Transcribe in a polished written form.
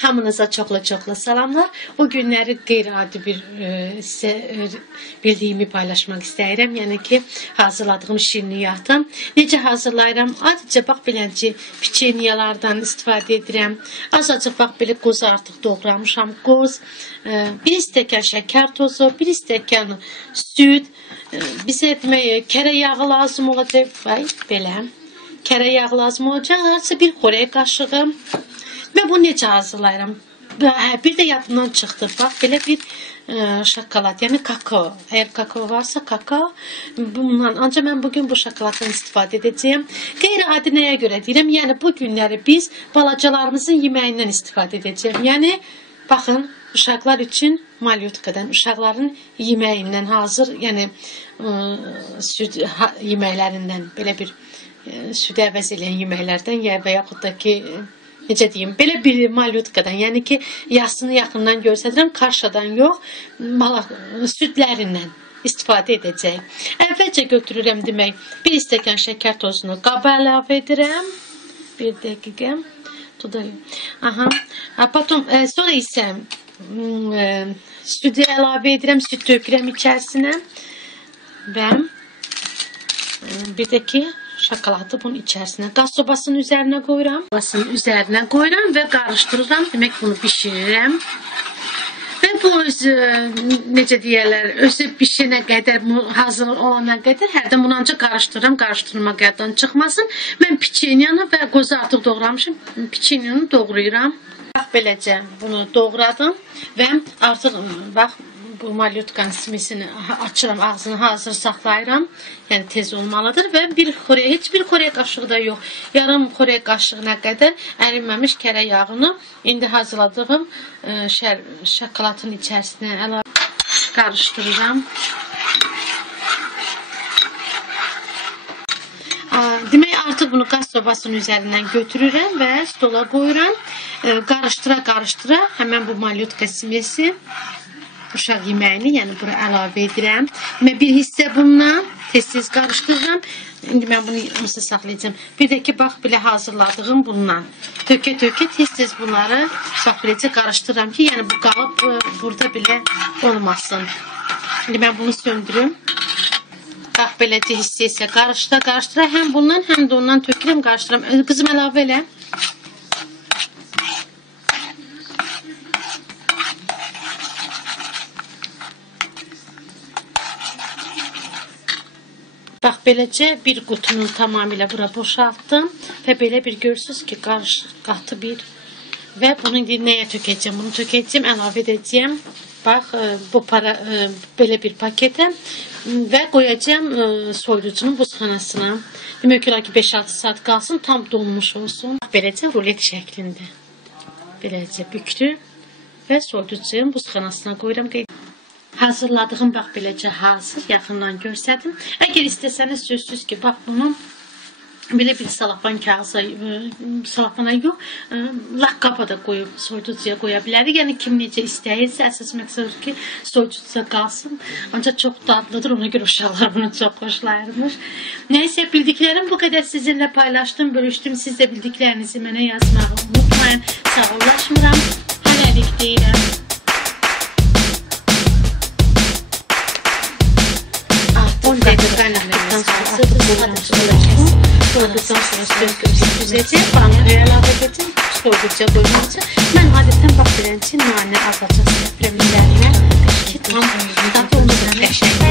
Hamınıza çoxlu salamlar. O günləri qeyri-adi bir sizə bildiyimi paylaşmaq istəyirəm. Yəni ki, hazırladığım şirniyyatı. Necə hazırlayıram? Adicə bax beləcə piçenyalardan istifadə edirəm. Azacıq bax belə qoz artıq doğramışam. Qoz, 1 stəkan şəkər tozu, 1 stəkan süd, bizə demək kərə yağı lazım olacaq. Vay, belə. Kərə yağı lazım olacaq. Harca bir xörək qaşığı. Və bunu necə hazırlayıram? Bir də yadımdan çıxdı. Bax, belə bir şokolad, yəni kakao. Əgər kakao varsa kakao. Ancaq mən bugün bu şokoladdan istifadə edəcəyim. Qeyri-adi nəyə görə deyirəm? Yəni bu günləri biz balacalarımızın yeməyindən istifadə edəcəyim. Yəni, baxın, uşaqlar üçün malyotkadan, uşaqların yeməyindən hazır, yəni süd yeməklərindən, belə bir südə əvəz eləyən yeməklərdən və yaxud da ki, necə deyim, belə bir malyotkadan, yəni ki, yasını yaxından göstərirəm, karşadan yox, südlərindən istifadə edəcək. Əvvəlcə götürürəm demək, 1 stəkan şəkər tozunu qaba əlavə edirəm. 1 dəqiqə. Sonra isə südü əlavə edirəm, süd tökürəm içərisinə və bir də ki, şokoladı bunun içərisinə, qaz sobasının üzərinə qoyuram. Və qarışdırıram. Demək, bunu bişirirəm. Və bu necə deyərlər, özü bişənə qədər, hazır olana qədər hərdən bunu ancaq qarışdırıram. Qarışdırmaq yaddan çıxmasın. Mən piçenyanı və qozu artıq doğramışım. Piçenyanı doğrayıram. Bax, beləcə bunu doğradım və artıq, bax, bu malyotkanın simisini açıram, ağzını hazır saxlayıram. Yəni tez olmalıdır və heç bir xörək qaşığı da yox. Yarım xörək qaşığına qədər ərinməmiş kərə yağını indi hazırladığım şokoladın içərisinə əlavə qarışdırıram. Demək, artıq bunu qaz sobasının üzərindən götürürəm və stola qoyuram. Qarışdıra, həmən bu malyotka simisi uşaq yeməyini, yəni bura əlavə edirəm. Bir hissə bundan tez-tez qarışdırıram. İndi mən bunu onsuz saxlayacağım. Bir də ki, bax, belə hazırladığım bundan. Tökə-tökə tez-tez bunları bax, beləcə qarışdırıram ki, yəni bu qalıb burada belə olmasın. İndi mən bunu söndürüm. Bax, beləcə hissə qarışdıra, həm bundan, həm də ondan tökürəm, qarışdıram. Qızım, əlavə elə. Bax, beləcə bir qutunun tamamilə bura boşaltdım və belə bir görürsünüz ki, qatı bir və bunu nəyə tökəcəm? Bunu tökəcəm, əlavə edəcəm. Bax, belə bir paketə və qoyacam soyuducunun buzxanasına. Demək olar ki, 5-6 saat qalsın, tam donmuş olsun. Beləcə rulet şəklində. Beləcə büktüm və soyuducunun buzxanasına qoyuram. Hazırladığım, bax, beləcə hazır, yaxından görsədim. Əgər istəsəniz, sözsüz ki, bax, bunu belə bir salafan kağıza, salafana yox, laqqaba da qoyub soyuducuya qoya bilərik. Yəni, kim necə istəyirsə, əsas məqsədir ki, soyuducuya qalsın. Ancaq çox dadlıdır, ona görə uşaqlar bunu çox xoşlayırmış. Nəysə, bildiklərim bu qədər sizinlə paylaşdım, bölüşdüm. Siz də bildiklərinizi mənə yazmağı unutmayın. Sağollaşmıram, hələlik deyirəm. Qaynaqdan sonra düzəcək, bankaya əlavə edəcəm, soyuducuya qoymayacaq. Mən adətən bax, beləcə nanə azacaq səfrəm üzərinə ki, tam dadı olmasın qəşəng.